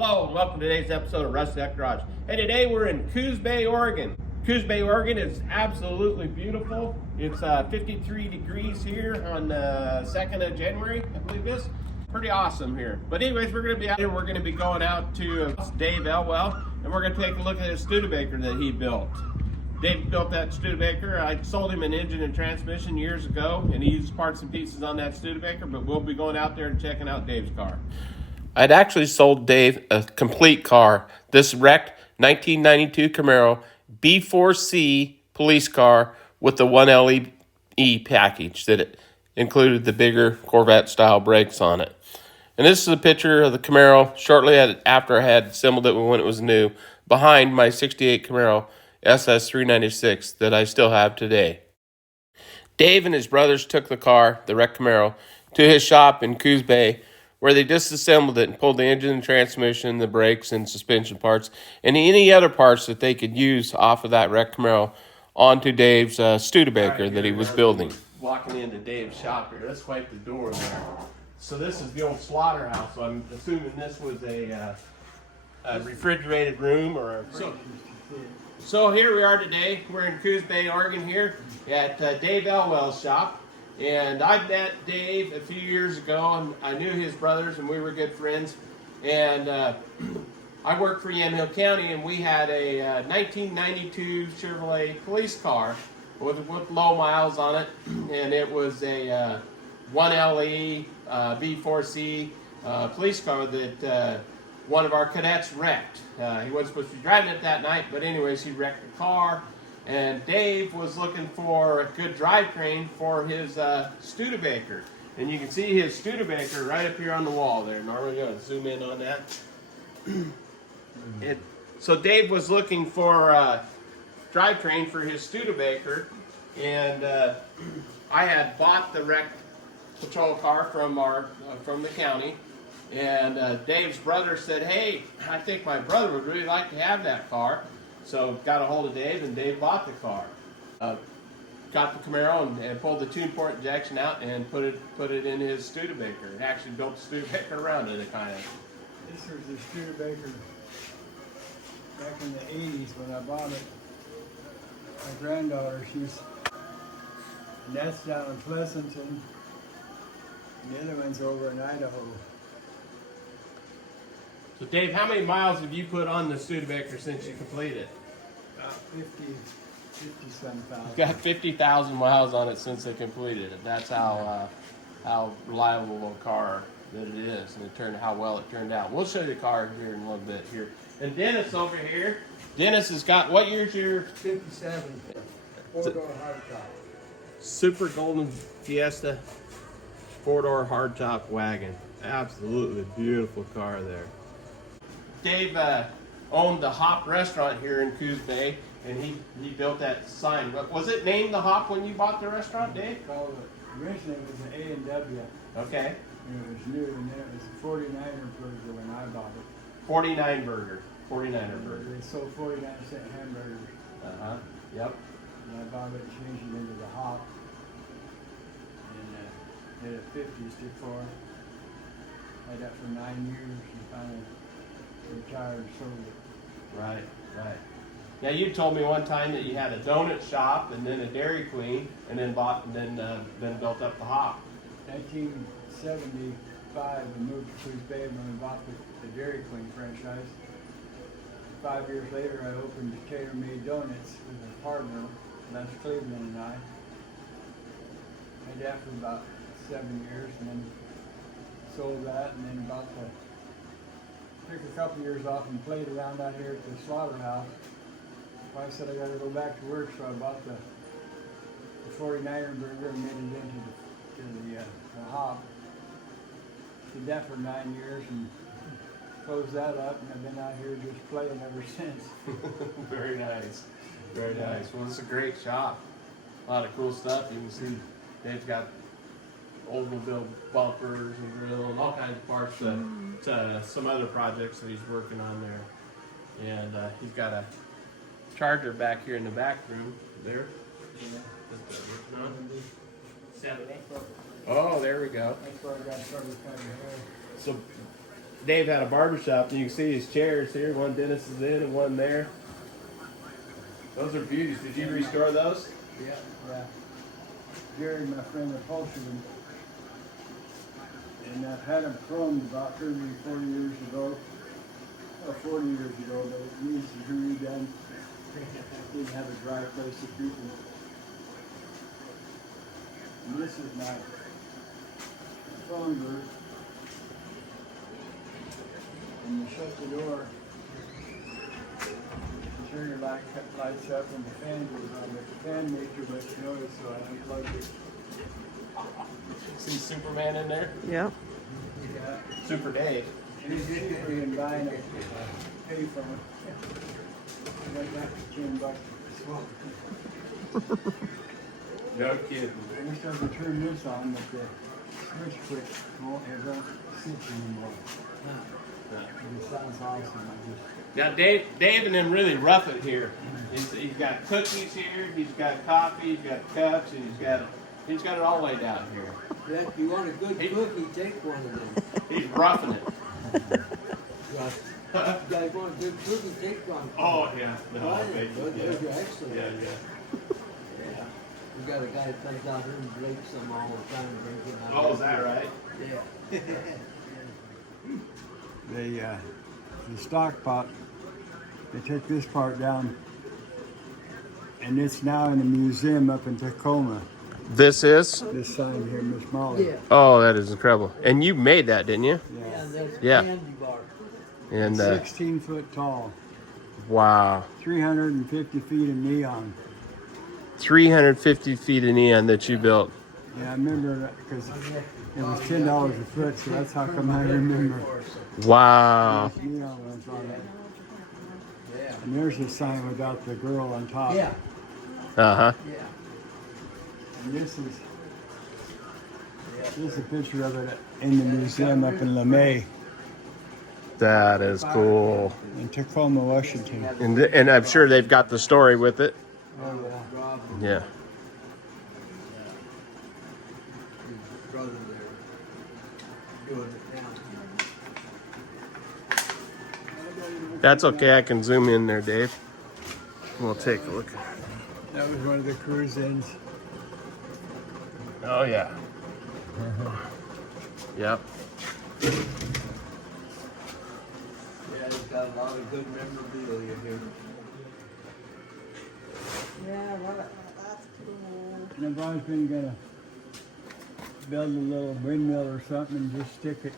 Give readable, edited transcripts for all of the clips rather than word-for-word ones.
Hello and welcome to today's episode of Rusty Duck Garage. Hey, today we're in Coos Bay, Oregon. Coos Bay, Oregon is absolutely beautiful. It's 53 degrees here on the 2nd of January, I believe it is. Pretty awesome here. But anyways, we're going to be out here. We're going to be going out to Dave Elwell, and we're going to take a look at his Studebaker that he built. Dave built that Studebaker. I sold him an engine and transmission years ago, and he used parts and pieces on that Studebaker, but we'll be going out there and checking out Dave's car. I'd actually sold Dave a complete car. This wrecked 1992 Camaro B4C police car with the 1LE package that it included the bigger Corvette-style brakes on it. And this is a picture of the Camaro shortly after I had assembled it when it was new, behind my 68 Camaro SS396 that I still have today. Dave and his brothers took the car, the wrecked Camaro, to his shop in Coos Bay, where they disassembled it and pulled the engine and transmission, the brakes and suspension parts, and any other parts that they could use off of that wrecked Camaro onto Dave's Studebaker that he was building. Walking into Dave's shop here. Let's wipe the door there. So this is the old slaughterhouse. So I'm assuming this was a refrigerated room or a... So here we are today. We're in Coos Bay, Oregon here at Dave Elwell's shop. And I met Dave a few years ago, and I knew his brothers, and we were good friends. And I worked for Yamhill County, and we had a 1992 Chevrolet police car with low miles on it, and it was a 1LE B4C police car that one of our cadets wrecked. He wasn't supposed to be driving it that night, but anyways, he wrecked the car. And Dave was looking for a good drivetrain for his Studebaker. And you can see his Studebaker right up here on the wall there. Normally, we're going to zoom in on that. So Dave was looking for a drivetrain for his Studebaker. And I had bought the wrecked patrol car from the county. And Dave's brother said, hey, I think my brother would really like to have that car. So got a hold of Dave, and Dave bought the car. Got the Camaro and pulled the tune port injection out and put it in his Studebaker. And actually built the Studebaker around it, kind of. This was the Studebaker back in the 80s when I bought it. My granddaughter, and that's down in Pleasanton. And the other one's over in Idaho. So Dave, how many miles have you put on the Studebaker since you completed it? About 50-some thousand. You've got 50,000 miles on it since they completed it. That's how reliable a car that it is, and how well it turned out. We'll show you the car here in a little bit here. And Dennis over here, Dennis has got, what year's your? 57. Four-door hardtop. Super Golden Fiesta 4-door hardtop wagon. Absolutely beautiful car there. Dave owned the Hop restaurant here in Coos Bay, and he built that sign. Was it named the Hop when you bought the restaurant, Dave? Originally it was an A&W. Okay. And it was new, and then it was a 49er burger when I bought it. 49 burger. 49er burger. They sold 49-cent hamburgers. Uh-huh. Yep. And I bought it, changed it into the Hop. And did a 50s before. Had that for 9 years and finally retired and sold it. Right. Now you told me one time that you had a donut shop and then a Dairy Queen, and then then built up the Hop. 1975, we moved to Coos Bay when we bought the Dairy Queen franchise. 5 years later, I opened Tailor-Made Donuts with a partner, Les Cleveland and I. Had that for about 7 years, and then sold that, and then took a couple years off and played around out here at the slaughterhouse. I said I got to go back to work, so I bought the 49er burger and made it into the Hop. Did that for 9 years and closed that up, and I've been out here just playing ever since. Very nice. Very nice. Well, it's a great shop. A lot of cool stuff. You can see Dave's got Oldsmobile bumpers and grill and all kinds of parts to some other projects that he's working on there. And he's got a charger back here in the back room there. Yeah. Oh, there we go. That's where I got started cutting hair. So Dave had a barbershop, and you can see his chairs here. One Dennis is in and one there. Those are beauties. Did you restore those? Yeah, yeah. Jerry, my friend, upholstered them. And I've had them chromed about 30 or 40 years ago. Or 40 years ago, but it needs to be redone. Didn't have a dry place to keep them. And this is my phone booth. And you shut the door. Turn your lights up and the fan goes on, but the fan makes too much noise, so I unplugged it. See Superman in there? Yep. Yeah. Super Dave. He's interested in buying a pay from it. I got that for $10. No kidding. I wish I could turn this on, but the switch quick won't sit anymore. But it sounds awesome. Now Dave and them really rough it here. He's got cookies here, he's got coffee, he's got cups, and he's got it all laid out here. Yeah, if you want a good cookie, take one of them. He's roughing it. If you guys want a good cookie, take one. Oh yeah. No, Right, baby, those are excellent. yeah. Yeah. We got a guy that comes out here and breaks them all the time. Drinking. Oh, is that right? Yeah. The stock pot, they took this part down, and it's now in a museum up in Tacoma. This is? This sign here, Miss Molly. Yeah. Oh, that is incredible. And you made that, didn't you? Yeah, and there's Yeah. a candy bar. And 16 foot tall, wow. 350 feet of neon. 350 feet of neon that you built. Yeah, I remember that because it was $10 a foot, so that's how come I remember. Wow. Neon ones on it. Yeah. And there's a sign without the girl on top. Yeah. Uh-huh. Yeah. And this is a picture of it in the museum up in LeMay That is cool. in Tacoma, Washington. And I'm sure they've got the story with it. Oh, yeah. Rob, Yeah. his brother there, doing it now. That's okay. I can zoom in there, Dave. We'll take a look. That was one of the cruise ins. Oh, yeah. Yep. Yeah, he's got a lot of good memorabilia here. Yeah, that's cool. And I've always been gonna build a little windmill or something and just stick it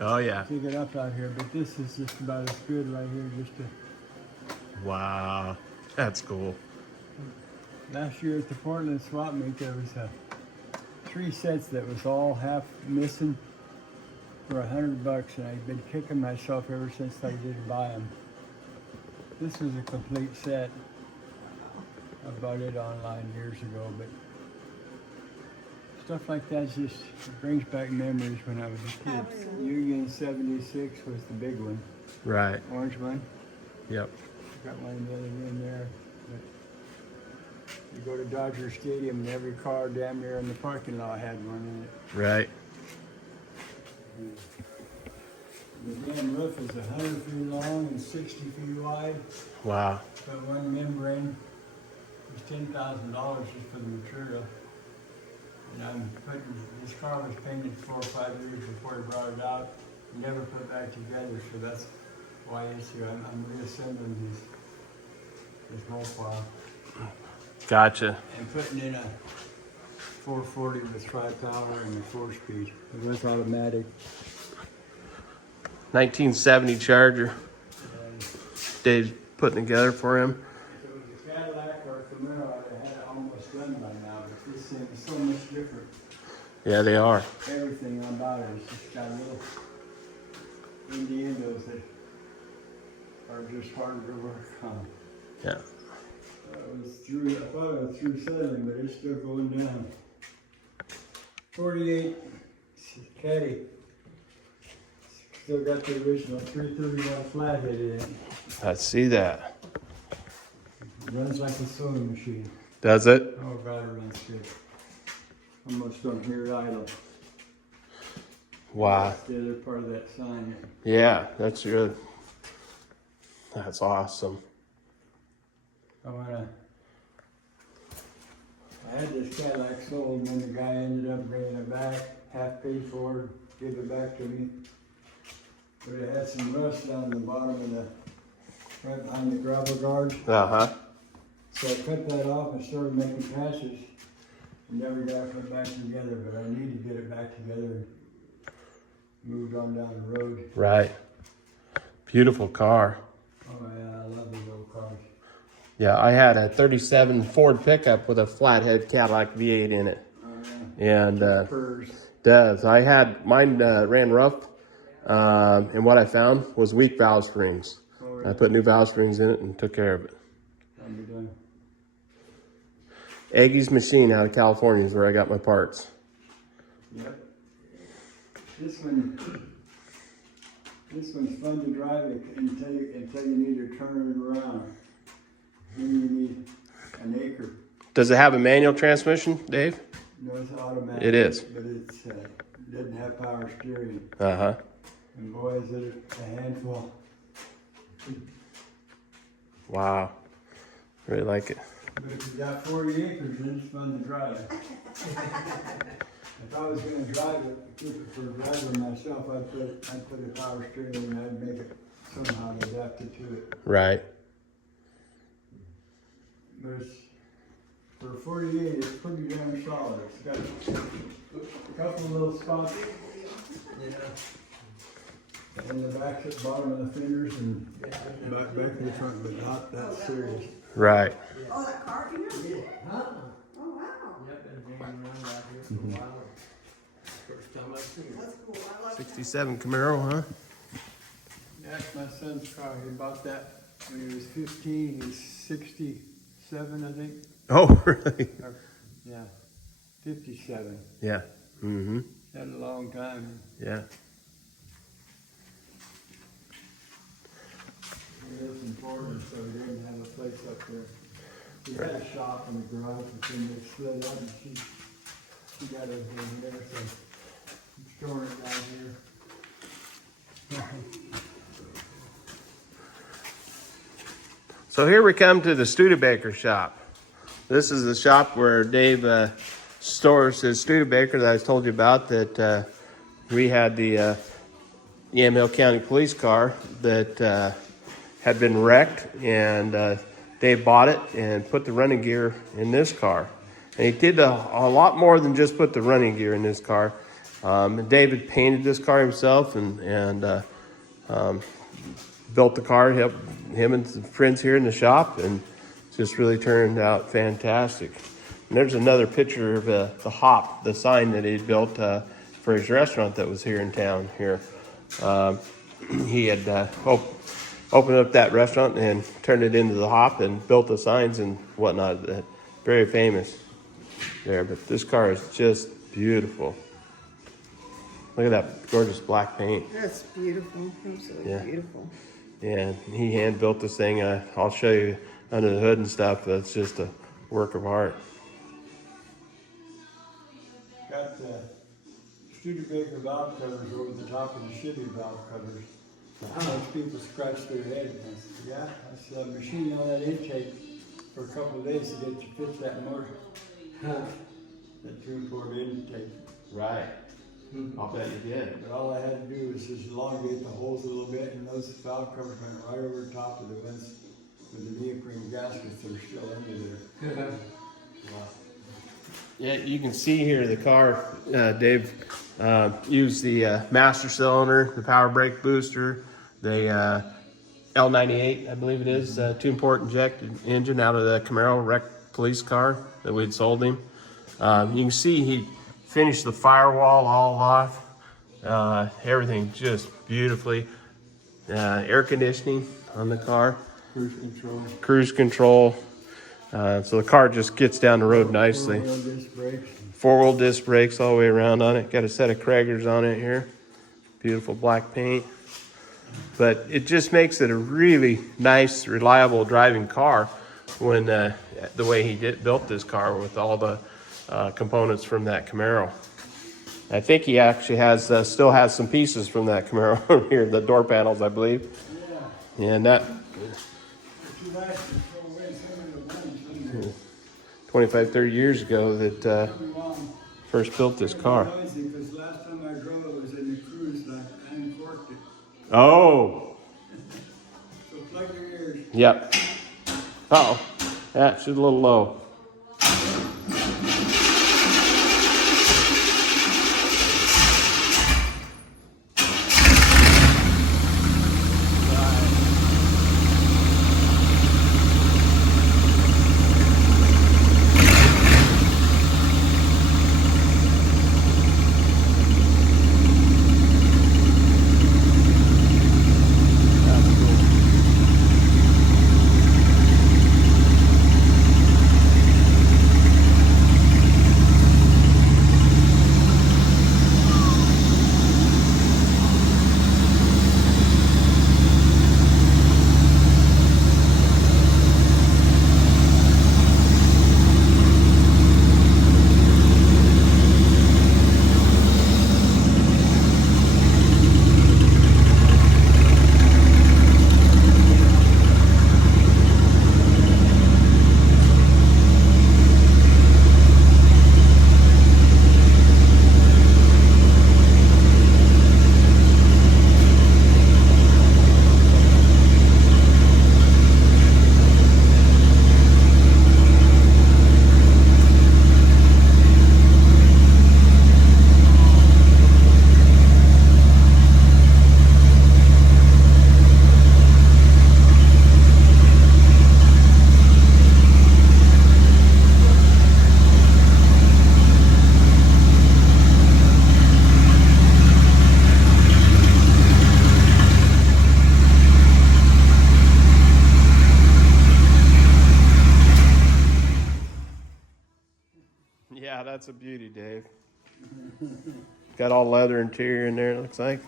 Oh, yeah. up out here. But this is just about as good right here. Just to Wow. That's cool. last year at the Portland swap meet, there was 3 sets that was all half missing for $100, and I've been kicking myself ever since I didn't buy them. This was a complete set. I bought it online years ago, but stuff like that just brings back memories when I was a kid. Union 76 was the big one, Right. orange one. Yep. Got one in the other room there. But you go to Dodger Stadium and every car damn near in the parking lot had one in it. Right. The damn roof is 100 feet long and 60 feet wide. Wow. But one membrane was $10,000 just for the material. And this car was painted 4 or 5 years before I brought it out. Never put back together, so that's why it's here. I'm reassembling this whole file Gotcha. and putting in a 440 with tri-power and a 4-speed. It was automatic. 1970 Charger. Dave's putting together for him. If it was a Cadillac or a Camaro, I'd have had it almost done by now, but this thing is so much different. Yeah, they are. Everything about it is just got little innuendos that are just harder to work on. Yeah. I thought it was through settling, but it's still going down. 48 Caddy. Still got the original 331 flathead in it. I see that. Runs like a sewing machine. Does it? Oh God, it runs good. Almost don't hear it idle. Wow. That's the other part of that sign. Yeah, that's good. That's awesome. I had this Cadillac sold, and then the guy ended up bringing it back, half paid for it, gave it back to me. But it had some rust down the bottom of the, right behind the gravel guard. Uh-huh. So I cut that off and started making patches. And never got it back together, but I need to get it back together and moved on down the road. Right. Beautiful car. Oh yeah, I love these old cars. Yeah, I had a 37 Ford pickup with a flathead Cadillac V8 in it. Oh yeah. And Purrs. does. I had mine ran rough, and what I found was weak valve springs. Oh, really? I put new valve springs in it and took care of it. I'll be done. Aggie's Machine out of California is where I got my parts. Yep. This one's fun to drive until you need to turn it around. Then you need an acre. Does it have a manual transmission, Dave? No, it's automatic. It is. But it doesn't have power steering. Uh-huh. And boy, is it a handful. Wow. Really like it. But if you got 40 acres, then it's fun to drive. If I was going to drive it, keep it for a driver myself, I'd put a power steering and I'd make it somehow adapted to it. Right. But it's, for 48, it's pretty damn solid. It's got a couple of little spots in the back at the bottom of the fenders and back of the front, but not that serious. Right. Oh, that car here? Huh? Oh, wow. Yep, been hanging around out here for a while. First time I've seen it. That's cool. I like that. 67 Camaro, huh? That's my son's car. He bought that when he was 15. He's 67, I think. Oh, really? Or, yeah, 57. Yeah. Mm-hmm. Had a long time. Yeah. He lives in Florida, so he didn't have a place up there. He had a shop in the garage, but then they split up, and she got everything there, so I'm storing it down here. So here we come to the Studebaker shop. This is the shop where Dave stores his Studebaker that I told you about, that we had the Yamhill County police car that had been wrecked, and Dave bought it and put the running gear in this car. And he did a lot more than just put the running gear in this car. David painted this car himself and built the car, helped him and some friends here in the shop, and just really turned out fantastic. And there's another picture of the Hop, the sign that he built for his restaurant that was here in town here. He had opened up that restaurant and turned it into the Hop and built the signs and whatnot. Very famous there, but this car is just beautiful. Look at that gorgeous black paint. That's beautiful. Absolutely Yeah. beautiful. Yeah, he hand built this thing. I'll show you under the hood and stuff. That's just a work of art. Got the Studebaker valve covers over the top of the Chevy valve covers. Most people scratch their head and I said, yeah, that's a machine on that intake for a couple of days to get you fix that motor. That 2-quart intake. Right. I'll bet you did. But all I had to do was just elongate the holes a little bit, and those valve covers went right over the top of the ones with the neoprene gaskets that are still under there. Yeah, you can see here the car, Dave used the master cylinder, the power brake booster, the L98, I believe it is, 2-port injected engine out of the Camaro wrecked police car that we'd sold him. You can see he finished the firewall all off. Everything just beautifully. Air conditioning on the car. Cruise control. Cruise control. So the car just gets down the road nicely. Four-wheel disc brakes. 4-wheel disc brakes all the way around on it. Got a set of Kragers on it here. Beautiful black paint. But it just makes it a really nice, reliable driving car when the way he built this car with all the components from that Camaro. I think he actually has still has some pieces from that Camaro here, the door panels, I believe. Yeah. And that Too bad to throw away some of the ones. 25, 30 years ago that Mom, first built this car. noisy because last time I drove it was in the cruise and I uncorked it. Oh, So plug your ears. yep. Uh-oh, yeah, she's a little low. Yeah, that's a beauty, Dave. Got all leather interior in there, it looks like.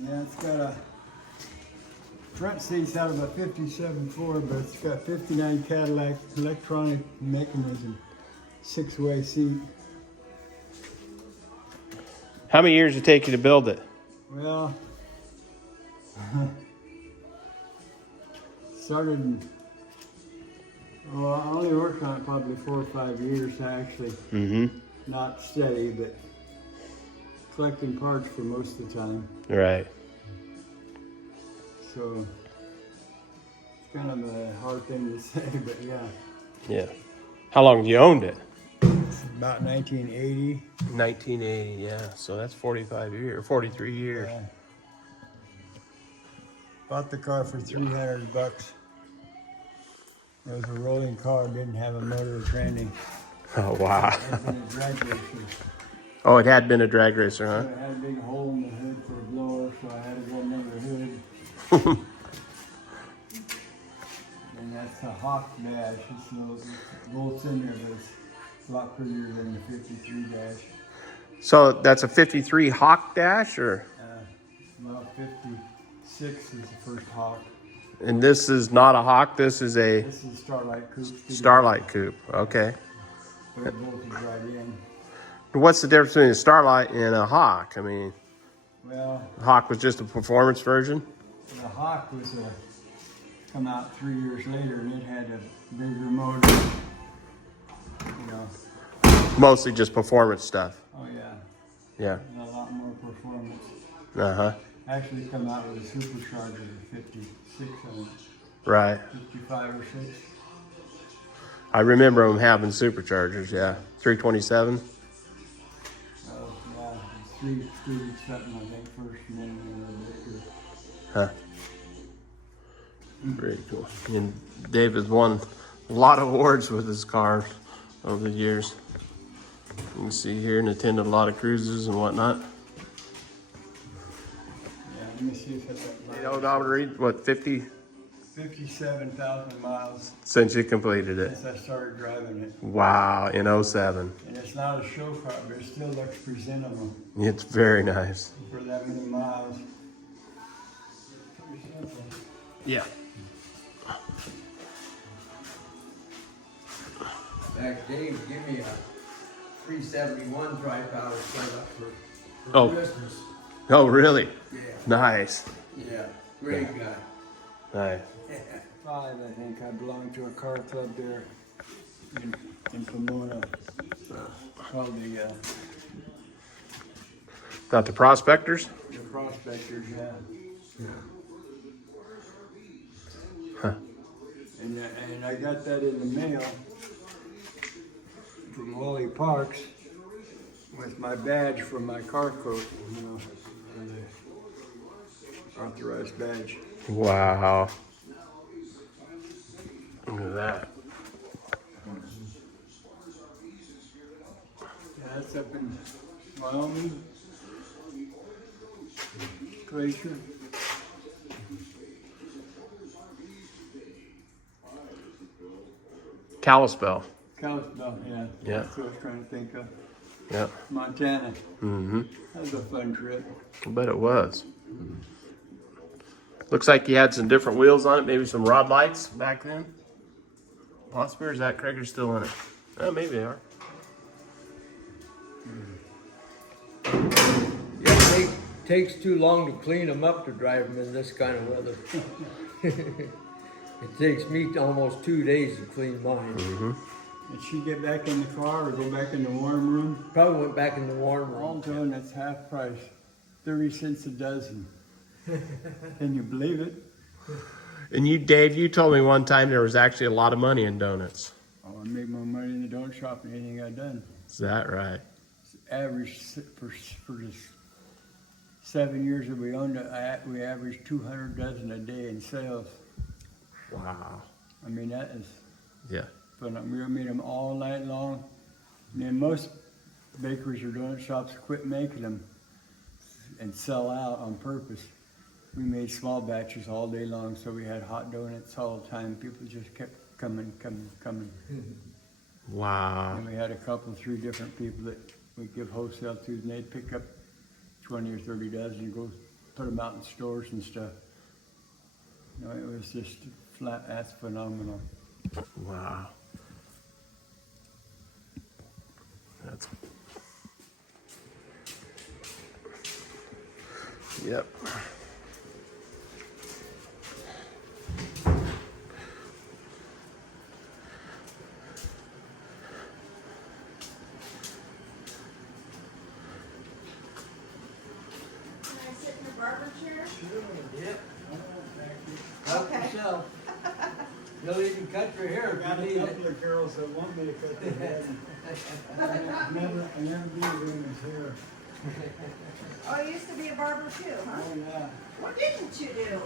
Yeah, it's got a front seats out of a 57 Ford, but it's got 59 Cadillac electronic mechanism, 6-way seat. How many years did it take you to build it? Well, started, well, I only worked on it probably 4 or 5 years actually. Mm-hmm. Not steady, but collecting parts for most of the time. Right. So it's kind of a hard thing to say, but yeah. Yeah. How long have you owned it? It's about 1980. 1980, yeah. So that's 45 years, 43 years. Yeah. Bought the car for $300. It was a rolling car, didn't have a motor or training. Oh, wow. It had been a drag racer. Oh, it had been a drag racer, So huh? it had a big hole in the hood for a blower, so I had to go another hood. And that's a Hop dash. It's those bolts in there, but it's a lot prettier than the 53 dash. So that's a 53 Hawk Dash, or? Well, 56 is the first Hawk. And this is not a Hawk, this is a This is Starlight Coupe. Starlight Coupe. Okay. They're bolted right in. What's the difference between a Starlight and a Hawk? I mean, Well, Hawk was just a performance version? the Hawk was come out 3 years later, and it had a bigger motor. You know, Mostly just performance stuff. oh yeah, Yeah. and a lot more performance. Uh-huh. Actually, come out with a supercharger of 56 on it, Right. 55 or 6. I remember them having superchargers, yeah. 327? Yeah, it's 3 something I think first, and then a little bigger. Huh. Very cool. And David's won a lot of awards with his cars over the years. You can see here and attended a lot of cruises and whatnot. Yeah, let me see if it's You know, odometer, what, 50 57,000 miles since you completed it? since I started driving it. Wow, in 07. And it's not a show car, but it still looks presentable It's very nice. for that many miles. Yeah. Back Dave, give me a 371 dry powder set up for for Oh. Christmas. Oh, really? Yeah. Nice. Yeah. Great guy. Nice. 5, I think. I belong to a car club there in Pomona called Not the Prospectors? the Prospectors, yeah. Huh. And I got that in the mail from Wally Parks with my badge from my car coat, you know, and the authorized badge. Wow. Look at that. Yeah, that's up in Wyoming. Glacier. Kalispell. Kalispell, yeah. Yeah. That's what I was trying to think of. Yeah. Montana. Mm-hmm. That was a fun trip. I bet it was. Looks like you had some different wheels on it, maybe some rod lights back then. Possibly, or is that Craigger still in it? Oh, maybe they are. Yeah, it takes too long to clean them up to drive them in this kind of weather. It takes me almost 2 days to clean mine. Mm-hmm. Did she get back in the car or go back in the warm room? Probably went back in the warm room. All done, that's half price. 30 cents a dozen. Can you believe it? And you, Dave, you told me one time there was actually a lot of money in donuts. Oh, I make more money in the donut shop than anything I've done. Is that right? Average for the 7 years that we owned it, we averaged 200 dozen a day in sales. Wow. I mean, that is Yeah. fun. We made them all night long. And then most bakeries or donut shops quit making them and sell out on purpose. We made small batches all day long, so we had hot donuts all the time. People just kept coming. Wow. And we had a couple, 3 different people that we give wholesale to, and they'd pick up 20 or 30 dozen and go put them out in stores and stuff. You know, it was just flat, that's phenomenal. Wow. That's. Yep. Can I sit in the barber chair? Help Okay. yourself. You'll even cut your hair if Got you a need it. couple of girls that want me to cut their hair. I never do doing his hair. Oh, you used to be a barber too, huh? Oh, yeah. What didn't you do?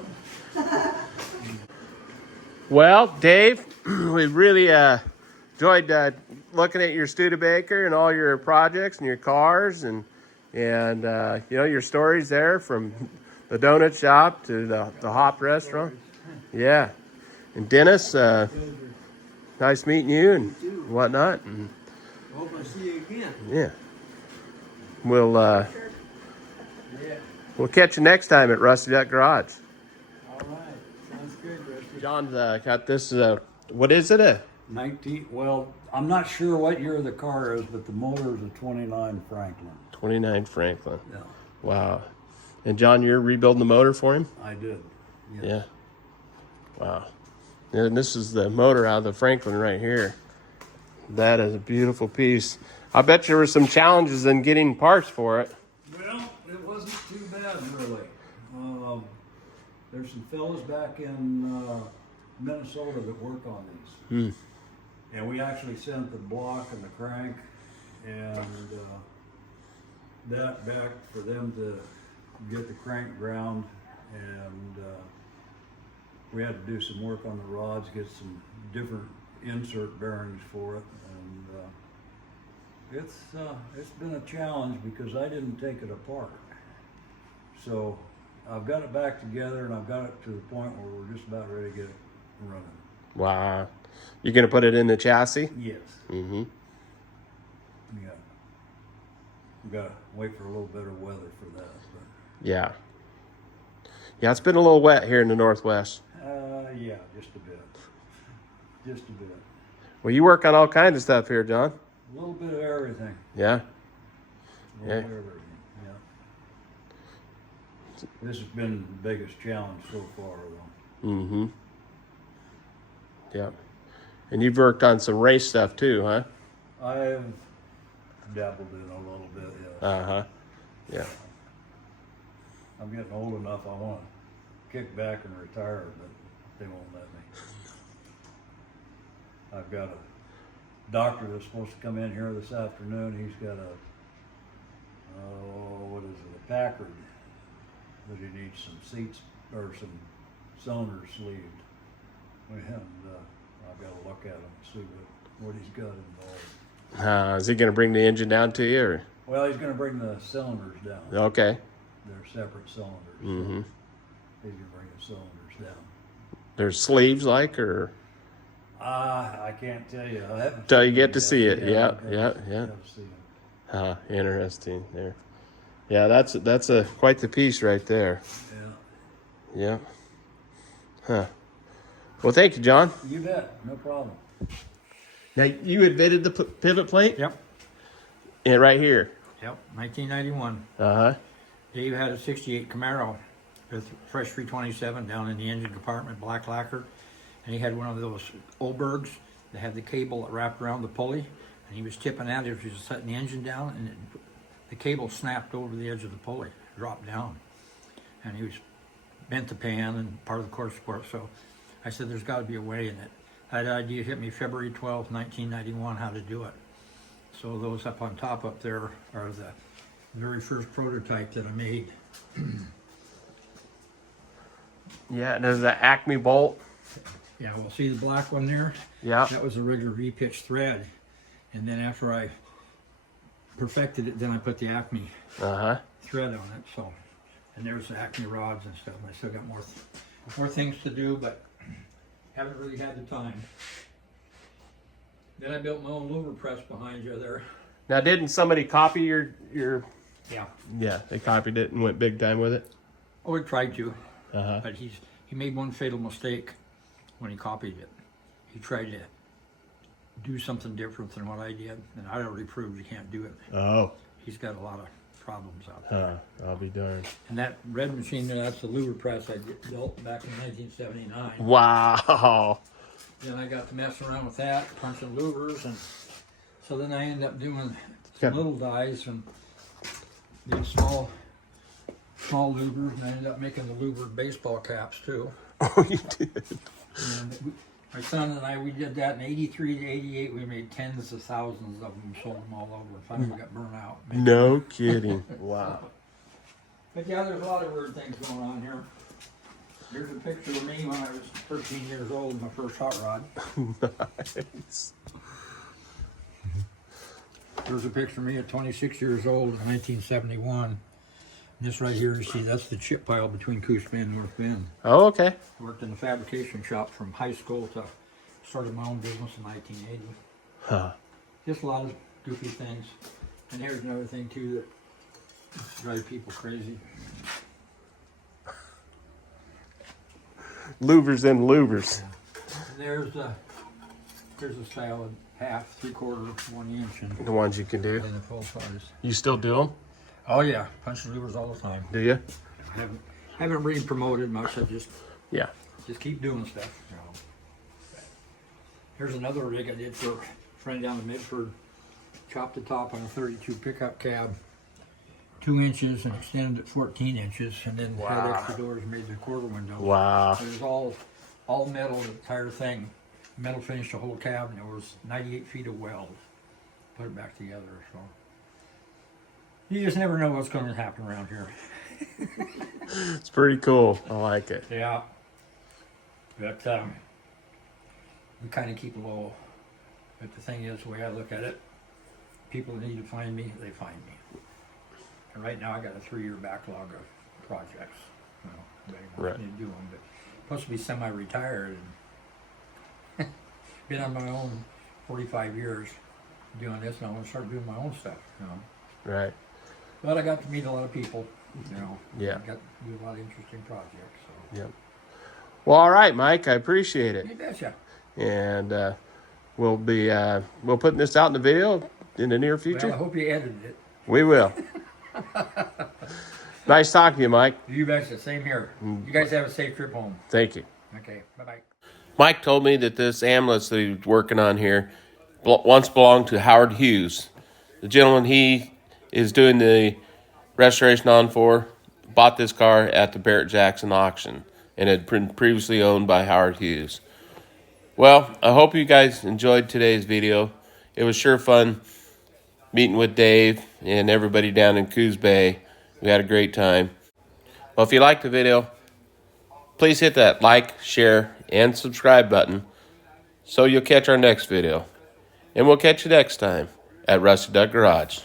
Well, Dave, we really enjoyed looking at your Studebaker and all your projects and your cars and you know, your stories there from the donut shop to the Hop restaurant. Yeah. And Dennis, nice meeting you and whatnot. And Hope I see you again. yeah. We'll Yeah. we'll catch you next time at Rusty Duck Garage. All right. Sounds good, Rusty. John's got this. What is it? 19, well, I'm not sure what year the car is, but the motor is a 29 Franklin. 29 Franklin. Yeah, Wow. And John, you're rebuilding the motor for him? I did. Yes. Yeah. Wow. And this is the motor out of the Franklin right here. That is a beautiful piece. I bet there were some challenges in getting parts for it. Well, it wasn't too bad, really. There's some fellas back in Minnesota that work on these. And we actually sent the block and the crank and that back for them to get the crank ground. And we had to do some work on the rods, get some different insert bearings for it. And it's been a challenge because I didn't take it apart. So I've got it back together and I've got it to the point where we're just about ready to get it running. Wow. You're going to put it in the chassis? Yes. Mm-hmm. Yeah. We've got to wait for a little better weather for that. But, Yeah. Yeah, it's been a little wet here in the Northwest. yeah, just a bit. Just a bit. Well, you work on all kinds of stuff here, John. A little bit of everything. Yeah. A little Yeah. bit of everything. Yeah. This has been the biggest challenge so far, though. Mm-hmm. Yep. And you've worked on some race stuff too, huh? I've dabbled in a little bit, yeah. Uh-huh. Yeah. I'm getting old enough, I want to kick back and retire, but they won't let me. I've got a doctor that's supposed to come in here this afternoon. He's got a, what is it, a Packard, but he needs some seats, or some cylinders sleeved. And I've got to look at him and see what he's got involved. Is he going to bring the engine down to you, or? Well, he's going to bring the cylinders down. Okay. They're separate cylinders. Mm-hmm. So he's going to bring the cylinders down. There's sleeves like, or? I can't tell you. I haven't Till you seen get him to yet. see it. Yeah. I've got to see him. Interesting there. Yeah, that's quite the piece right there. Yeah. Yeah. Huh. Well, thank you, John. You bet. No problem. Now, you invented the pivot plate? Yep, Yeah, right here. yep, 1991. Uh-huh. Dave had a 68 Camaro with fresh 327 down in the engine compartment, black lacquered. And he had one of those Obergs that had the cable that wrapped around the pulley. And he was tipping that as he was setting the engine down, and the cable snapped over the edge of the pulley, dropped down. And he was bent the pan and part of the core support. So I said, there's got to be a way in it. That idea hit me February 12, 1991, how to do it. So those up on top up there are the very first prototype that I made. Yeah, and there's the Acme bolt. Yeah, well, see the black one there? Yeah. That was a regular V-pitch thread. And then after I perfected it, then I put the Acme Uh-huh. thread on it. So, and there's the Acme rods and stuff. And I still got more things to do, but haven't really had the time. Then I built my own louver press behind you there. Now, didn't somebody copy your? Yeah. Yeah, they copied it and went big time with it. Oh, he tried to, Uh-huh. but he made one fatal mistake when he copied it. He tried to do something different than what I did, and I already proved you can't do it. Oh. He's got a lot of problems out there. I'll be darned. And that red machine there, that's the louver press I built back in 1979. Wow. Then I got to mess around with that, punching louvers, and so then I ended up doing Got- some little dies and did small louvers, and I ended up making the louvered baseball caps too. Oh, you did. And my son and I, we did that in 83 to 88. We made tens of thousands of them, sold them all over. Finally we got burnt out. No kidding. Wow. But yeah, there's a lot of weird things going on here. Here's a picture of me when I was 13 years old, my first hot rod. Nice. Here's a picture of me at 26 years old in 1971. This right here, you see, that's the chip pile between Coos Bay and North Bend. Oh, okay. I worked in the fabrication shop from high school to started my own business in 1980. Huh. Just a lot of goofy things. And here's another thing too that drives people crazy. Louvers and louvers. And there's a style of half, 3/4, 1 inch, and The ones you can do. then the full size. You still do them? Oh yeah, punching louvers all the time. Do you? I haven't really promoted much. I just Yeah. keep doing stuff. You know. Here's another rig I did for a friend down in Midford. Chopped the top on a 32 pickup cab, 2 inches, and extended it 14 inches, and then had extra doors, made the quarter window. Wow. It was all metal, the entire thing. Metal finished the whole cab, and there was 98 feet of weld. Put it back together. So you just never know what's going to happen around here. It's pretty cool. I like it. Yeah. But we kind of keep low. But the thing is, the way I look at it, people that need to find me, they find me. And right now I got a 3-year backlog of projects. You know, everybody wants Right. me to do them, but supposed to be semi-retired and been on my own 45 years doing this, and I want to start doing my own stuff, you know. Right. But I got to meet a lot of people, you know. Yeah. I got to do a lot of interesting projects. So. Yep. Well, all right, Mike. I appreciate it. You betcha. And we'll be putting this out in the video in the near Well, I future. hope you edited it. We will. Nice talking to you, Mike. You betcha. Same here. You guys have a safe trip home. Thank you. Okay. Bye-bye. Mike told me that this ambulance that he's working on here once belonged to Howard Hughes. The gentleman he is doing the restoration on for bought this car at the Barrett-Jackson auction and had been previously owned by Howard Hughes. Well, I hope you guys enjoyed today's video. It was sure fun meeting with Dave and everybody down in Coos Bay. We had a great time. Well, if you liked the video, please hit that like, share, and subscribe button so you'll catch our next video. And we'll catch you next time at Rusty Duck Garage.